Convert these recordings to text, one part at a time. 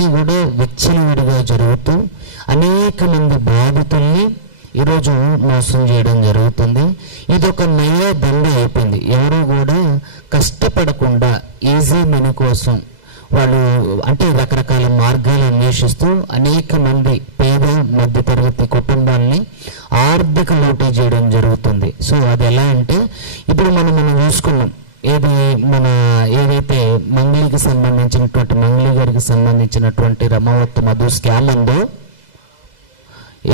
ఇవన్నీ కూడా విచ్చలవిడిగా జరుగుతూ అనేక మంది బాధితుల్ని ఈరోజు మోసం చేయడం జరుగుతుంది. ఇది ఒక నయ దండ అయిపోయింది. ఎవరు కూడా కష్టపడకుండా ఈజీ మనీ కోసం వాళ్ళు అంటే రకరకాల మార్గాలు అన్వేషిస్తూ అనేక మంది పేద మధ్యతరగతి కుటుంబాలని ఆర్థిక లూటీ చేయడం జరుగుతుంది. సో అది ఎలా అంటే ఇప్పుడు మనం చూసుకున్నాం, ఏదైతే మంగ్లీకి సంబంధించినటువంటి మంగ్లీ గారికి సంబంధించినటువంటి రమావత్ మధు స్కామ్ ఉందో,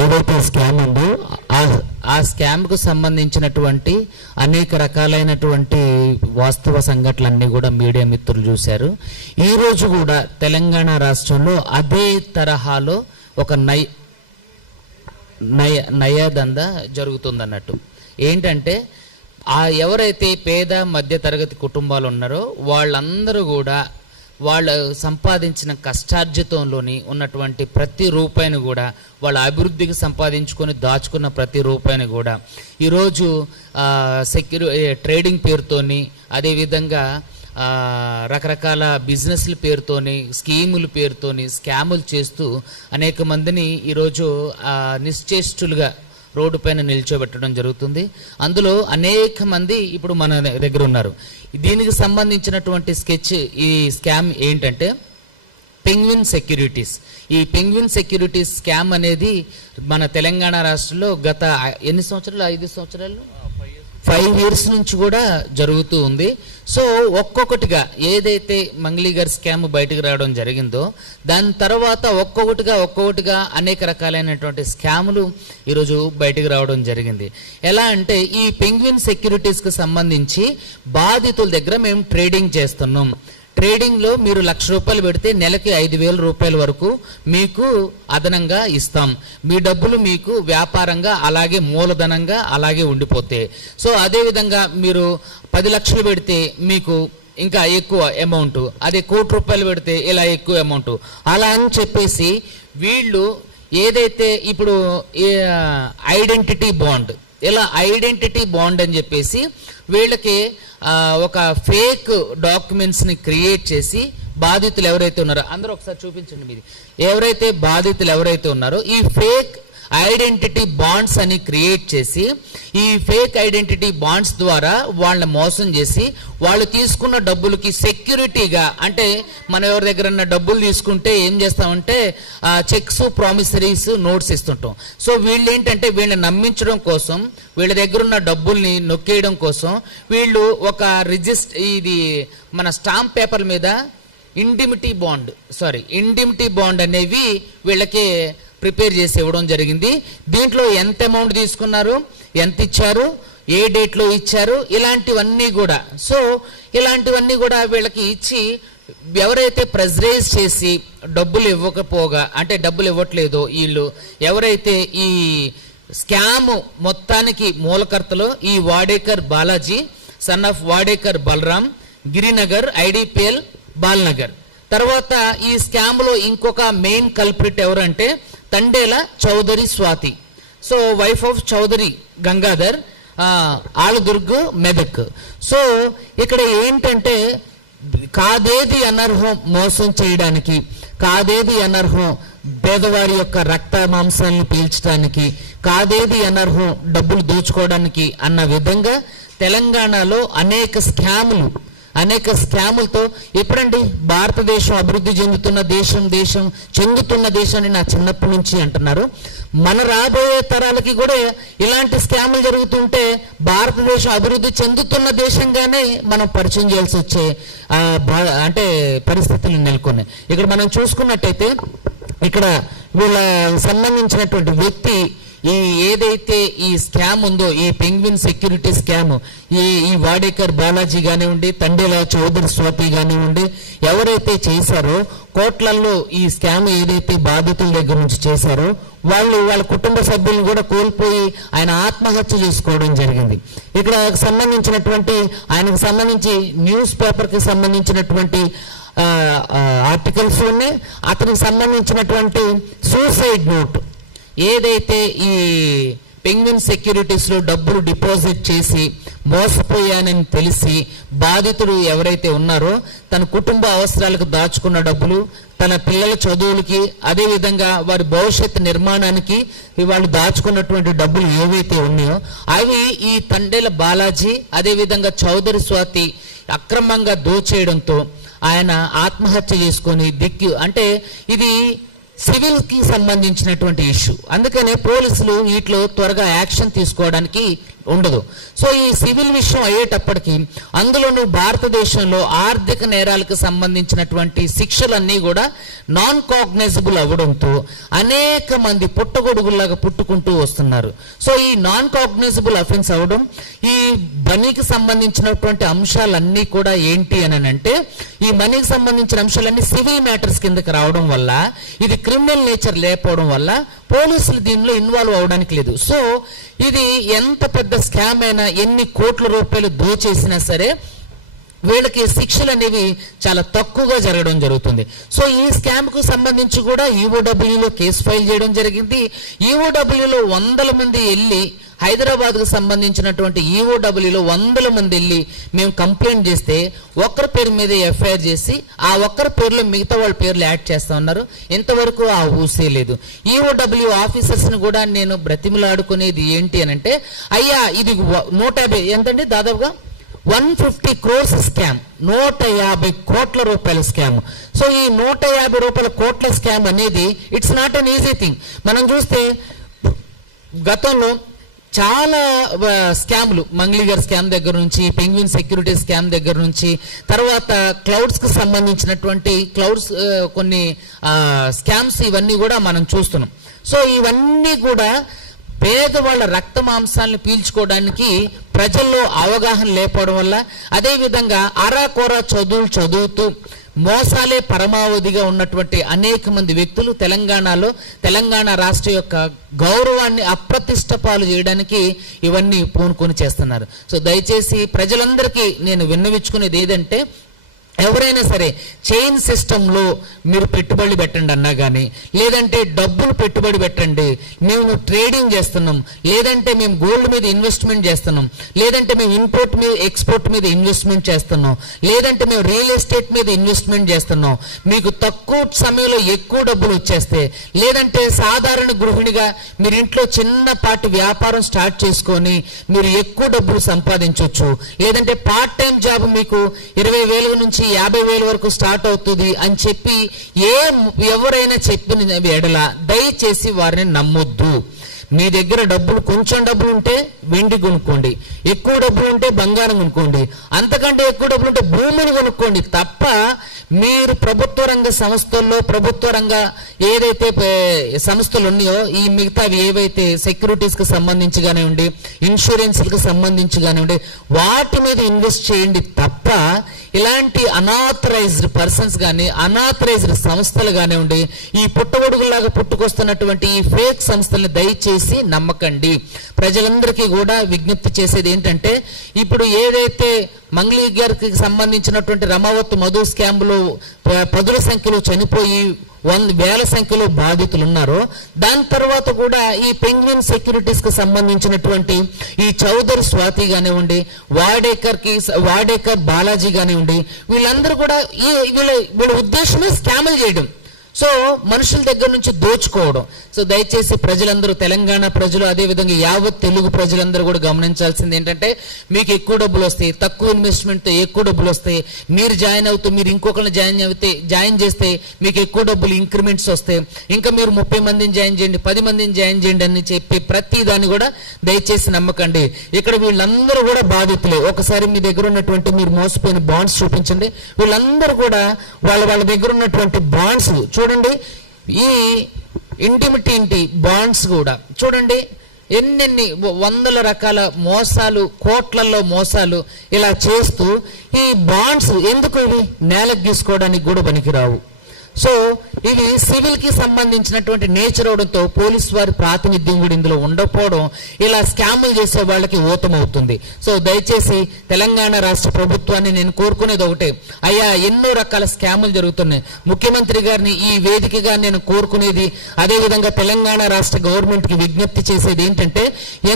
ఏదైతే స్కామ్ ఉందో ఆ స్కామ్కు సంబంధించినటువంటి అనేక రకాలైనటువంటి వాస్తవ సంఘటనలన్నీ కూడా మీడియా మిత్రులు చూశారు. ఈరోజు కూడా తెలంగాణ రాష్ట్రంలో అదే తరహాలో ఒక నయదంద జరుగుతుందన్నట్టు. ఏంటంటే ఎవరైతే పేద మధ్యతరగతి కుటుంబాలు ఉన్నారో వాళ్ళందరూ కూడా వాళ్ళ సంపాదించిన కష్టార్జితంలోని ఉన్నటువంటి ప్రతి రూపాయిని కూడా వాళ్ళ అభివృద్ధికి సంపాదించుకొని దాచుకున్న ప్రతి రూపాయిని కూడా ఈరోజు ట్రేడింగ్ పేరుతోని, అదేవిధంగా రకరకాల బిజినెస్ల పేరుతోని, స్కీముల పేరుతోని స్కాములు చేస్తూ అనేక మందిని ఈరోజు నిశ్చేష్టులుగా రోడ్డు పైన నిల్చోబెట్టడం జరుగుతుంది. అందులో అనేక మంది ఇప్పుడు మన దగ్గర ఉన్నారు. దీనికి సంబంధించినటువంటి ఈ స్కామ్ ఏంటంటే పెంగ్విన్ సెక్యూరిటీస్. ఈ పెంగ్విన్ సెక్యూరిటీస్ స్కామ్ అనేది మన తెలంగాణ రాష్ట్రంలో గత ఎన్ని సంవత్సరాలు 5 సంవత్సరాలు 5 years నుంచి కూడా జరుగుతూ ఉంది. సో ఒక్కొక్కటిగా ఏదైతే మంగ్లీ గారి స్కామ్ బయటకు రావడం జరిగిందో దాని తర్వాత ఒక్కొక్కటిగా అనేక రకాలైనటువంటి స్కాములు ఈరోజు బయటకు రావడం జరిగింది. ఎలా అంటే ఈ పెంగ్విన్ సెక్యూరిటీస్కి సంబంధించి బాధితుల దగ్గర మేము ట్రేడింగ్ చేస్తున్నాం. ట్రేడింగ్లో మీరు ₹1,00,000 పెడితే నెలకి ₹5,000 వరకు మీకు అదనంగా ఇస్తాం. మీ డబ్బులు మీకు వ్యాపారంగా అలాగే మూలధనంగా అలాగే ఉండిపోతాయి. సో అదేవిధంగా మీరు 10 లక్షలు పెడితే మీకు ఇంకా ఎక్కువ అమౌంట్, అదే ₹1,00,000 పెడితే ఇలా ఎక్కువ అమౌంట్, అలా అని చెప్పేసి వీళ్ళు ఏదైతే ఇప్పుడు ఐడెంటిటీ బాండ్, ఇలా ఐడెంటిటీ బాండ్ అని చెప్పేసి వీళ్ళకి ఒక ఫేక్ డాక్యుమెంట్స్ని క్రియేట్ చేసి బాధితులు ఎవరైతే ఉన్నారో అందరూ ఒకసారి చూపించండి. మీది ఎవరైతే బాధితులు ఎవరైతే ఉన్నారో ఈ ఫేక్ ఐడెంటిటీ బాండ్స్ అని క్రియేట్ చేసి ఈ ఫేక్ ఐడెంటిటీ బాండ్స్ ద్వారా వాళ్ళని మోసం చేసి వాళ్ళు తీసుకున్న డబ్బులకి సెక్యూరిటీగా, అంటే మనం ఎవరి దగ్గర డబ్బులు తీసుకుంటే ఏం చేస్తామంటే చెక్స్, ప్రామిసరీస్, నోట్స్ ఇస్తుంటాం. సో వీళ్ళు ఏంటంటే వీళ్ళని నమ్మించడం కోసం, వీళ్ళ దగ్గర ఉన్న డబ్బుల్ని నొక్కేయడం కోసం వీళ్ళు ఒక ఇది మన స్టాంప్ పేపర్ మీద ఇండిమిటీ బాండ్ అనేవి వీళ్ళకి ప్రిపేర్ చేసి ఇవ్వడం జరిగింది. దీంట్లో ఎంత అమౌంట్ తీసుకున్నారు, ఎంత ఇచ్చారు, ఏ డేట్లో ఇచ్చారు, ఇలాంటివన్నీ కూడా వీళ్ళకి ఇచ్చి ఎవరైతే ప్రెజరైజ్ చేసి డబ్బులు ఇవ్వకపోగా, అంటే డబ్బులు ఇవ్వట్లేదో వీళ్ళు ఎవరైతే ఈ స్కామ్ మొత్తానికి మూలకర్తలో ఈ Wadekar Balaji son of Wadekar Balram, Girinagar, IDPL, Balanagar. తర్వాత ఈ స్కామ్లో ఇంకొక మెయిన్ కల్ప్రిట్ ఎవరంటే Tandela Chowdary Swathi, so wife of Chowdary Gangadhar, Alladurg, Medak. So ఇక్కడ ఏంటంటే కాదేది అనర్హం మోసం చేయడానికి, కాదేది అనర్హం పేదవారి యొక్క రక్త మాంసాలను పీల్చడానికి, కాదేది అనర్హం డబ్బులు దోచుకోవడానికి అన్న విధంగా తెలంగాణలో అనేక స్కాములతో ఎప్పుడండి భారతదేశం అభివృద్ధి చెందుతున్న దేశం అని నా చిన్నప్పటి నుంచి అంటున్నారు. మన రాబోయే తరాలకి కూడా ఇలాంటి స్కాములు జరుగుతుంటే భారతదేశం అభివృద్ధి చెందుతున్న దేశంగానే మనం పరిచయం చేయాల్సి వచ్చే అంటే పరిస్థితులు నెలకొన్నాయి. ఇక్కడ మనం చూసుకున్నట్టయితే ఇక్కడ వీళ్ళ సంబంధించినటువంటి వ్యక్తి ఏదైతే ఈ స్కామ్ ఉందో, ఈ పెంగ్విన్ సెక్యూరిటీ స్కామ్, ఈ వాడేకర్ బాలాజీ కానివ్వండి, తండేల చౌదరి స్వాతి కానివ్వండి, ఎవరైతే చేశారో కోట్లల్లో ఈ స్కామ్ ఏదైతే బాధితుల దగ్గర నుంచి చేశారో వాళ్ళ కుటుంబ సభ్యులను కూడా కోల్పోయి ఆయన ఆత్మహత్య చేసుకోవడం జరిగింది. ఇక్కడ ఆయనకు సంబంధించి న్యూస్ పేపర్కి సంబంధించినటువంటి ఆర్టికల్స్ ఉన్నాయి. అతనికి సంబంధించినటువంటి సూసైడ్ నోట్ ఏదైతే ఈ పెంగ్విన్ సెక్యూరిటీస్లో డబ్బులు డిపాజిట్ చేసి మోసపోయానని తెలిసి బాధితుడు ఎవరైతే ఉన్నారో తన కుటుంబ అవసరాలకు దాచుకున్న డబ్బులు, తన పిల్లల చదువులకి, అదేవిధంగా వారి భవిష్యత్తు నిర్మాణానికి వాళ్ళు దాచుకున్నటువంటి డబ్బులు ఏవైతే ఉన్నాయో అవి ఈ తండేల బాలాజీ అదేవిధంగా చౌదరి స్వాతి అక్రమంగా దోచేయడంతో ఆయన ఆత్మహత్య చేసుకొని అంటే ఇది సివిల్కి సంబంధించినటువంటి ఇష్యూ. అందుకనే పోలీసులు వీటిలో త్వరగా యాక్షన్ తీసుకోవడానికి ఉండదు. సో ఈ సివిల్ విషయం అయ్యేటప్పటికి అందులోనూ భారతదేశంలో ఆర్థిక నేరాలకు సంబంధించినటువంటి శిక్షలన్నీ కూడా నాన్ కాగ్నైజబుల్ అవ్వడంతో అనేక మంది పుట్టగొడుగుల్లాగా పుట్టుకుంటూ వస్తున్నారు. సో ఈ నాన్ కాగ్నైజబుల్ అఫెన్స్ అవ్వడం, ఈ మనీకి సంబంధించినటువంటి అంశాలన్నీ కూడా ఏంటి అని అంటే ఈ మనీకి సంబంధించిన అంశాలన్నీ సివిల్ మ్యాటర్స్ కిందకి రావడం వల్ల, ఇది క్రిమినల్ నేచర్ లేకపోవడం వల్ల పోలీసులు దీనిలో ఇన్వాల్వ్ అవడానికి లేదు. సో ఇది ఎంత పెద్ద స్కామ్ అయినా, ఎన్ని కోట్ల రూపాయలు దోచేసినా సరే వీళ్ళకి శిక్షలు అనేవి చాలా తక్కువగా జరగడం జరుగుతుంది. సో ఈ స్కామ్కు సంబంధించి కూడా ఈఓడబ్ల్యూలో కేసు ఫైల్ చేయడం జరిగింది. ఈఓడబ్ల్యూలో 100 మంది వెళ్ళి, హైదరాబాద్కు సంబంధించినటువంటి ఈఓడబ్ల్యూలో 100 మంది వెళ్ళి మేము కంప్లైంట్ చేస్తే ఒక్కరి పేరు మీద ఎఫ్ఐఆర్ చేసి ఆ ఒక్కరి పేరులో మిగతా వాళ్ళ పేర్లు యాడ్ చేస్తా ఉన్నారు. ఇంతవరకు ఆ ఊసే లేదు. ఈఓడబ్ల్యూ ఆఫీసర్స్ని కూడా నేను బ్రతిమలాడుకునేది ఏంటి అని అంటే, అయ్యా ఇది 150 ఎంతండి, దాదాపుగా 150 crores స్కామ్, 150 కోట్ల రూపాయల స్కామ్. సో ఈ 150 కోట్ల స్కామ్ అనేది it's not an easy thing. మనం చూస్తే గతంలో చాలా స్కామ్లు, మంగ్లీగర్ స్కామ్ దగ్గర నుంచి, పెంగ్విన్ సెక్యూరిటీ స్కామ్ దగ్గర నుంచి, తర్వాత క్లౌడ్స్కి సంబంధించినటువంటి కొన్ని స్కామ్స్ ఇవన్నీ కూడా మనం చూస్తున్నాం. సో ఇవన్నీ కూడా పేదవాళ్ళ రక్త మాంసాలను పీల్చుకోవడానికి ప్రజల్లో అవగాహన లేకపోవడం వల్ల, అదేవిధంగా అరాకొరా చదువులు చదువుతూ మోసాలే పరమావధిగా ఉన్నటువంటి అనేక మంది వ్యక్తులు తెలంగాణ రాష్ట్ర యొక్క గౌరవాన్ని అప్రతిష్ట పాలు చేయడానికి ఇవన్నీ పూనుకొని చేస్తున్నారు. సో దయచేసి ప్రజలందరికీ నేను విన్నవించుకునేది ఏదంటే, ఎవరైనా సరే చైన్ సిస్టంలో మీరు పెట్టుబడి పెట్టండి అన్నా కానీ, లేదంటే డబ్బులు పెట్టుబడి పెట్టండి, మేము ట్రేడింగ్ చేస్తున్నాం, లేదంటే మేము గోల్డ్ మీద ఇన్వెస్ట్మెంట్ చేస్తున్నాం, లేదంటే మేము ఇంపోర్ట్ మీద ఎక్స్పోర్ట్ మీద ఇన్వెస్ట్మెంట్ చేస్తున్నాం, లేదంటే మేము రియల్ ఎస్టేట్ మీద ఇన్వెస్ట్మెంట్ చేస్తున్నాం, మీకు తక్కువ సమయంలో ఎక్కువ డబ్బులు వచ్చేస్తే, లేదంటే సాధారణ గృహిణిగా మీరు ఇంట్లో చిన్నపాటి వ్యాపారం స్టార్ట్ చేసుకొని మీరు ఎక్కువ డబ్బులు సంపాదించవచ్చు, లేదంటే పార్ట్ టైం జాబ్ మీకు 20,000 నుంచి 50,000 వరకు స్టార్ట్ అవుతుంది అని చెప్పి ఎవరైనా చెప్పిన ఎడల దయచేసి వారిని నమ్మొద్దు. మీ దగ్గర కొంచెం డబ్బులు ఉంటే వెండి కొనుక్కోండి, ఎక్కువ డబ్బులు ఉంటే బంగారం కొనుక్కోండి, అంతకంటే ఎక్కువ డబ్బులు ఉంటే భూమిని కొనుక్కోండి తప్ప మీరు ప్రభుత్వ రంగ సంస్థల్లో, ప్రభుత్వ రంగ ఏదైతే సంస్థలు ఉన్నాయో ఈ మిగతావి ఏవైతే సెక్యూరిటీస్కి సంబంధించి కానివ్వండి, ఇన్సూరెన్స్కి సంబంధించి కానివ్వండి, వాటి మీద ఇన్వెస్ట్ చేయండి తప్ప ఇలాంటి అనాథరైజ్డ్ పర్సన్స్ కానీ, అనాథరైజ్డ్ సంస్థలు కానివ్వండి, ఈ పుట్టగొడుగులాగా పుట్టుకొస్తున్నటువంటి ఈ ఫేక్ సంస్థల్ని దయచేసి నమ్మకండి. ప్రజలందరికీ కూడా విజ్ఞప్తి చేసేది ఏంటంటే, ఇప్పుడు ఏదైతే మంగ్లీగర్కి సంబంధించినటువంటి రమావత్ మధు స్కామ్లో 10ల సంఖ్యలో చనిపోయి 1,000 సంఖ్యలో బాధితులు ఉన్నారో, దాని తర్వాత కూడా ఈ పెంగ్విన్ సెక్యూరిటీస్ కి సంబంధించినటువంటి ఈ చౌదరి స్వాతి కానివ్వండి, వాడేకర్ బాలాజీ కానివ్వండి, వీళ్ళందరూ కూడా వీళ్ళ ఉద్దేశమే స్కాములు చేయడం. సో మనుషుల దగ్గర నుంచి దోచుకోవడం. సో దయచేసి ప్రజలందరూ, తెలంగాణ ప్రజలు, అదేవిధంగా యావత్ తెలుగు ప్రజలందరూ కూడా గమనించాల్సింది ఏంటంటే, మీకు ఎక్కువ డబ్బులు వస్తాయి, తక్కువ ఇన్వెస్ట్మెంట్తో ఎక్కువ డబ్బులు వస్తాయి, మీరు జాయిన్ అవుతూ మీరు ఇంకొకరిని జాయిన్ చేస్తే మీకు ఎక్కువ డబ్బులు ఇంక్రిమెంట్స్ వస్తాయి, ఇంకా మీరు 30 మందిని జాయిన్ చేయండి, 10 మందిని జాయిన్ చేయండి అని చెప్పి ప్రతి దాన్ని కూడా దయచేసి నమ్మకండి. ఇక్కడ వీళ్ళందరూ కూడా బాధితులే. ఒకసారి మీ దగ్గర ఉన్నటువంటి మీరు మోసపోయిన బాండ్స్ చూపించండి. వీళ్ళందరూ కూడా వాళ్ళ దగ్గర ఉన్నటువంటి బాండ్స్ చూడండి, ఈ ఇంటిమిటీ బాండ్స్ కూడా చూడండి, ఎన్నెన్ని 100 రకాల మోసాలు, కోట్లలో మోసాలు ఇలా చేస్తూ ఈ బాండ్స్ ఎందుకు ఇవి నేలకు గీసుకోవడానికి కూడా పనికిరావు. సో ఇవి సివిల్ కి సంబంధించినటువంటి నేచర్ అవడంతో పోలీసు వారి ప్రాతినిధ్యం కూడా ఇందులో ఉండకపోవడం ఇలా స్కాములు చేసే వాళ్ళకి ఊతమవుతుంది. సో దయచేసి తెలంగాణ రాష్ట్ర ప్రభుత్వాన్ని నేను కోరుకునేది ఒకటే, అయ్యా ఎన్నో రకాల స్కాములు జరుగుతున్నాయి. ముఖ్యమంత్రి గారిని ఈ వేదికగా నేను కోరుకునేది, అదేవిధంగా తెలంగాణ రాష్ట్ర గవర్నమెంట్ కి విజ్ఞప్తి చేసేది ఏంటంటే,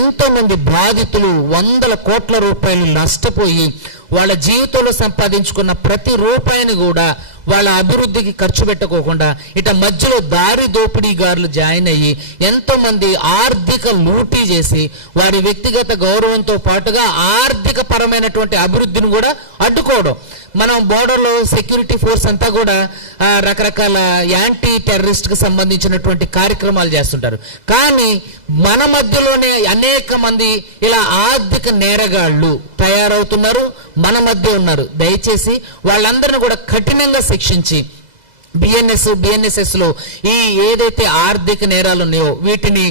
ఎంతో మంది బాధితులు 100 కోట్ల రూపాయలు నష్టపోయి వాళ్ళ జీవితంలో సంపాదించుకున్న ప్రతి రూపాయిని కూడా వాళ్ళ అభివృద్ధికి ఖర్చు పెట్టుకోకుండా ఇట మధ్యలో దారి దోపిడీగారులు జాయిన్ అయ్యి ఎంతో మంది ఆర్థిక లూటీ చేసి వారి వ్యక్తిగత గౌరవంతో పాటుగా ఆర్థిక పరమైనటువంటి అభివృద్ధిని కూడా అడ్డుకోవడం. మనం బోర్డర్లో సెక్యూరిటీ ఫోర్స్ అంతా కూడా రకరకాల యాంటీ టెర్రరిస్ట్ కి సంబంధించినటువంటి కార్యక్రమాలు చేస్తుంటారు. కానీ మన మధ్యలోనే అనేక మంది ఇలా ఆర్థిక నేరగాళ్ళు తయారవుతున్నారు, మన మధ్య ఉన్నారు. దయచేసి వాళ్ళందరినీ కూడా కఠినంగా శిక్షించి బిఎన్ఎస్ లో ఈ ఏదైతే ఆర్థిక నేరాలు ఉన్నాయో వీటిని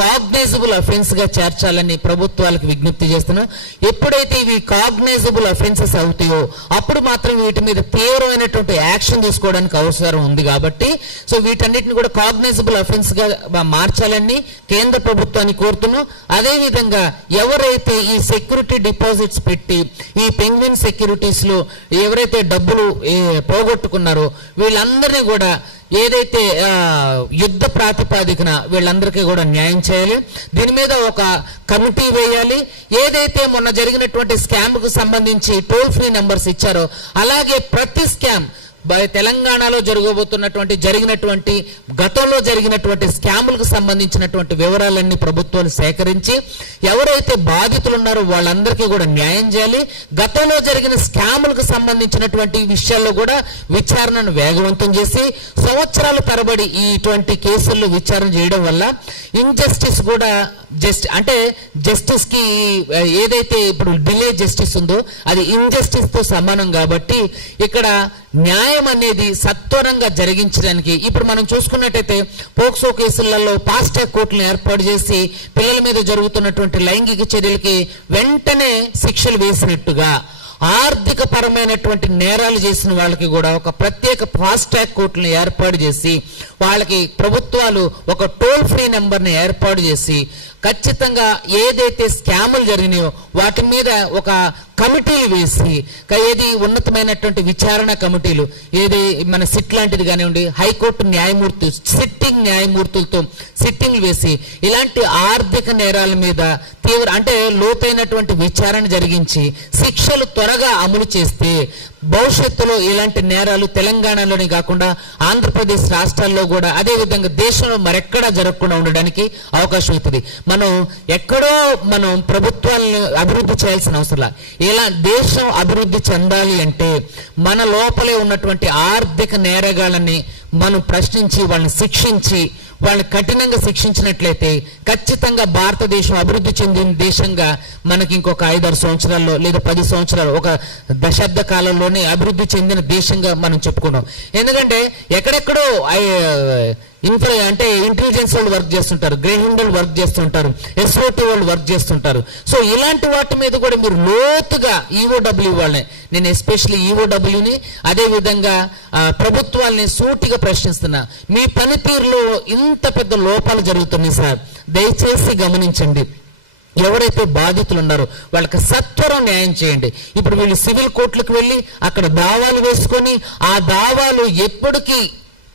కాగ్నైజబుల్ అఫెన్స్ గా చేర్చాలని ప్రభుత్వాలకు విజ్ఞప్తి చేస్తున్నాం. ఎప్పుడైతే ఇవి కాగ్నైజబుల్ అఫెన్సెస్ అవుతాయో అప్పుడు మాత్రం వీటి మీద తీవ్రమైనటువంటి యాక్షన్ తీసుకోవడానికి అవసరం ఉంది. కాబట్టి సో వీటన్నిటిని కూడా కాగ్నైజబుల్ అఫెన్స్ గా మార్చాలని కేంద్ర ప్రభుత్వాన్ని కోరుతున్నాం. అదేవిధంగా ఎవరైతే ఈ సెక్యూరిటీ డిపాజిట్స్ పెట్టి ఈ పెంగ్విన్ సెక్యూరిటీస్ లో ఎవరైతే డబ్బులు పోగొట్టుకున్నారో వీళ్ళందరినీ కూడా ఏదైతే యుద్ధ ప్రాతిపాదికన వీళ్ళందరికీ కూడా న్యాయం చేయాలి. దీని మీద ఒక కమిటీ వేయాలి. ఏదైతే మొన్న జరిగినటువంటి స్కామ్ కు సంబంధించి టోల్ ఫ్రీ నెంబర్స్ ఇచ్చారో అలాగే ప్రతి స్కామ్ తెలంగాణలో జరిగినటువంటి గతంలో జరిగినటువంటి స్కాములకు సంబంధించినటువంటి వివరాలన్నీ ప్రభుత్వాలు సేకరించి ఎవరైతే బాధితులు ఉన్నారో వాళ్ళందరికీ కూడా న్యాయం చేయాలి. గతంలో జరిగిన స్కాములకు సంబంధించినటువంటి విషయాల్లో కూడా విచారణను వేగవంతం చేసి సంవత్సరాల తరబడి ఇటువంటి కేసుల్లో విచారణ చేయడం వల్ల ఇన్జస్టిస్ కూడా జస్టిస్ కి ఏదైతే ఇప్పుడు డిలే జస్టిస్ ఉందో అది ఇన్జస్టిస్ తో సమానం. కాబట్టి ఇక్కడ న్యాయం అనేది సత్వరంగా జరిగించడానికి ఇప్పుడు మనం చూసుకున్నట్టయితే పోక్సో కేసులలో ఫాస్ట్ ట్రాక్ కోర్టులను ఏర్పాటు చేసి పిల్లల మీద జరుగుతున్నటువంటి లైంగిక చర్యలకి వెంటనే శిక్షలు వేసినట్టుగా ఆర్థిక పరమైనటువంటి నేరాలు చేసిన వాళ్ళకి కూడా ఒక ప్రత్యేక ఫాస్ట్ ట్రాక్ కోర్టులను ఏర్పాటు చేసి వాళ్ళకి ప్రభుత్వాలు ఒక టోల్ ఫ్రీ నెంబర్ని ఏర్పాటు చేసి ఖచ్చితంగా ఏదైతే స్కాములు జరిగినాయో వాటి మీద ఒక కమిటీలు వేసి ఏది ఉన్నతమైనటువంటి విచారణ కమిటీలు ఏది మన సిట్ లాంటిది కానివ్వండి హైకోర్టు న్యాయమూర్తి సిట్టింగ్ న్యాయమూర్తులతో సిట్టింగ్లు వేసి ఇలాంటి ఆర్థిక నేరాల మీద లోతైనటువంటి విచారణ జరిగించి శిక్షలు త్వరగా అమలు చేస్తే భవిష్యత్తులో ఇలాంటి నేరాలు తెలంగాణలోనే కాకుండా ఆంధ్రప్రదేశ్ రాష్ట్రాల్లో కూడా అదేవిధంగా దేశంలో మరెక్కడా జరగకుండా ఉండడానికి అవకాశం అవుతుంది. మనం ప్రభుత్వాలను అభివృద్ధి చేయాల్సిన అవసరం. ఇలా దేశం అభివృద్ధి చెందాలి అంటే మన లోపలే ఉన్నటువంటి ఆర్థిక నేరగాళ్ళని మనం ప్రశ్నించి వాళ్ళని శిక్షించి వాళ్ళని కఠినంగా శిక్షించినట్లయితే ఖచ్చితంగా భారతదేశం అభివృద్ధి చెందిన దేశంగా మనకి ఇంకొక 5-6 సంవత్సరాల్లో లేదా 10 సంవత్సరాలు ఒక దశాబ్ద కాలంలోనే అభివృద్ధి చెందిన దేశంగా మనం చెప్పుకున్నాం. ఎందుకంటే ఎక్కడెక్కడో ఇంటెలిజెన్స్ వాళ్ళు వర్క్ చేస్తుంటారు, గ్రేహౌండ్ వాళ్ళు వర్క్ చేస్తుంటారు, ఎస్ఓటి వాళ్ళు వర్క్ చేస్తుంటారు. సో ఇలాంటి వాటి మీద కూడా మీరు లోతుగా ఈఓడబ్ల్యూ వాళ్ళని నేను ఎస్పెషల్లీ ఈఓడబ్ల్యూని అదేవిధంగా ప్రభుత్వాల్ని సూటిగా ప్రశ్నిస్తున్నా. మీ పనితీరులో ఇంత పెద్ద లోపాలు జరుగుతున్నాయి సార్, దయచేసి గమనించండి. ఎవరైతే బాధితులు ఉన్నారో వాళ్ళకి సత్వరం న్యాయం చేయండి. ఇప్పుడు వీళ్ళు సివిల్ కోర్టులకు వెళ్ళి అక్కడ దావాలు వేసుకొని ఆ దావాలు ఎప్పటికీ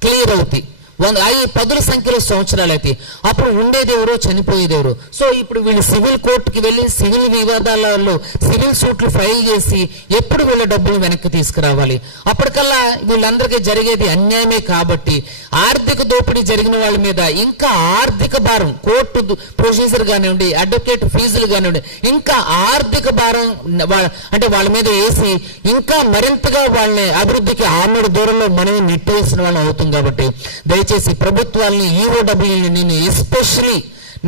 క్లియర్ అవుతాయి. 10 సంఖ్యలో సంవత్సరాలు అయితే అప్పుడు ఉండేదెవరో చనిపోయేదెవరో. సో ఇప్పుడు వీళ్ళు సివిల్ కోర్టుకి వెళ్ళి సివిల్ వివాదాలలో సివిల్ సూట్లు ఫైల్ చేసి ఎప్పుడు వీళ్ళ డబ్బులు వెనక్కి తీసుకురావాలి? అప్పటికల్లా వీళ్ళందరికీ జరిగేది అన్యాయమే. కాబట్టి ఆర్థిక దోపిడీ జరిగిన వాళ్ళ మీద ఇంకా ఆర్థిక భారం, కోర్టు ప్రొసీజర్ కానివ్వండి, అడ్వకేట్ ఫీజులు కానివ్వండి, ఇంకా ఆర్థిక భారం వాళ్ళ మీద వేసి ఇంకా మరింతగా వాళ్ళని అభివృద్ధికి ఆమెడు దూరంలో మనమే నెట్టివేసిన వాళ్ళం అవుతుంది. కాబట్టి దయచేసి ప్రభుత్వాలని ఈఓడబ్ల్యూని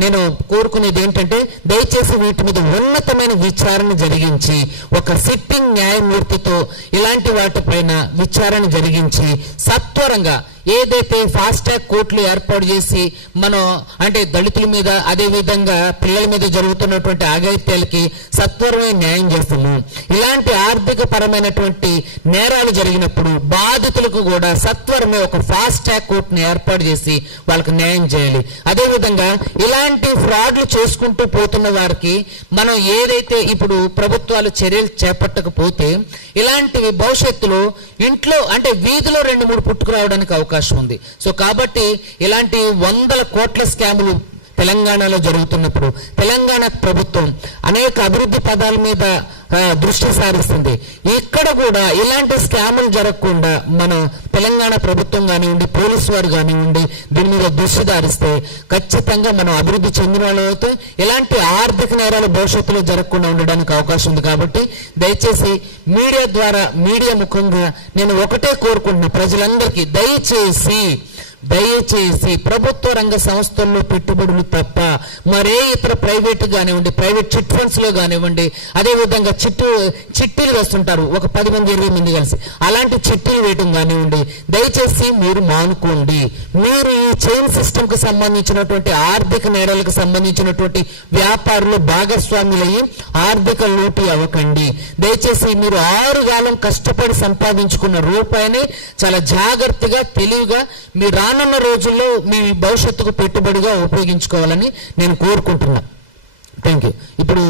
నేను కోరుకునేది ఏంటంటే దయచేసి వీటి మీద ఉన్నతమైన విచారణ జరిగించి ఒక సిట్టింగ్ న్యాయమూర్తితో ఇలాంటి వాటిపైన విచారణ జరిగించి సత్వరంగా ఏదైతే ఫాస్ట్ ట్రాక్ కోర్టులు ఏర్పాటు చేసి మనం అంటే దళితుల మీద అదే విధంగా పిల్లల మీద జరుగుతున్నటువంటి ఆగత్యాలకి సత్వరమే న్యాయం చేస్తాము. ఇలాంటి ఆర్థిక పరమైనటువంటి నేరాలు జరిగినప్పుడు బాధితులకు కూడా సత్వరమే ఒక ఫాస్ట్ ట్రాక్ కోర్టును ఏర్పాటు చేసి వాళ్ళకి న్యాయం చేయాలి. అదేవిధంగా ఇలాంటి ఫ్రాడ్లు చేసుకుంటూ పోతున్న వారికి మనం ఏదైతే ఇప్పుడు ప్రభుత్వాలు చర్యలు చేపట్టకపోతే ఇలాంటివి భవిష్యత్తులో ఇంట్లో అంటే వీధిలో 2-3 పుట్టుకురావడానికి అవకాశం ఉంది. సో కాబట్టి ఇలాంటి 100 కోట్ల స్కాములు తెలంగాణలో జరుగుతున్నప్పుడు తెలంగాణ ప్రభుత్వం అనేక అభివృద్ధి పదాల మీద దృష్టి సారిస్తుంది. ఇక్కడ కూడా ఇలాంటి స్కాములు జరగకుండా మన తెలంగాణ ప్రభుత్వం కానివ్వండి, పోలీసు వారు కానివ్వండి దీని మీద దృష్టి సారిస్తే ఖచ్చితంగా మనం అభివృద్ధి చెందిన వాళ్ళు అవుతాం. ఇలాంటి ఆర్థిక నేరాలు భవిష్యత్తులో జరగకుండా ఉండడానికి అవకాశం ఉంది. కాబట్టి దయచేసి మీడియా ద్వారా మీడియా ముఖంగా నేను ఒకటే కోరుకుంటున్నా, ప్రజలందరికీ దయచేసి ప్రభుత్వ రంగ సంస్థల్లో పెట్టుబడులు తప్ప మరే ఇతర ప్రైవేట్ కానివ్వండి, ప్రైవేట్ చిట్ ఫండ్స్ లో కానివ్వండి, అదేవిధంగా చిట్టీలు వేస్తుంటారు ఒక 10 మంది 20 మంది కలిసి, అలాంటి చిట్టీలు వేయటం కానివ్వండి దయచేసి మీరు మానుకోండి. మీరు ఈ చైన్ సిస్టమ్ కు సంబంధించినటువంటి ఆర్థిక నేరాలకు సంబంధించినటువంటి వ్యాపారులు భాగస్వాములయ్యి ఆర్థిక లూటీ అవ్వకండి. దయచేసి మీరు 6 కాలం కష్టపడి సంపాదించుకున్న రూపాయిని చాలా జాగ్రత్తగా తెలివిగా మీ రానున్న రోజుల్లో మీ భవిష్యత్తుకు పెట్టుబడిగా ఉపయోగించుకోవాలని నేను కోరుకుంటున్నా. Thank you. ఇప్పుడు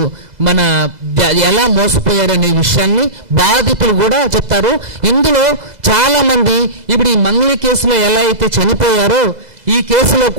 మన ఎలా మోసపోయారనే విషయాన్ని బాధితులు కూడా చెప్తారు. ఇందులో చాలా మంది ఇప్పుడు ఈ మంగళి కేసులో ఎలా అయితే చనిపోయారో ఈ కేసులో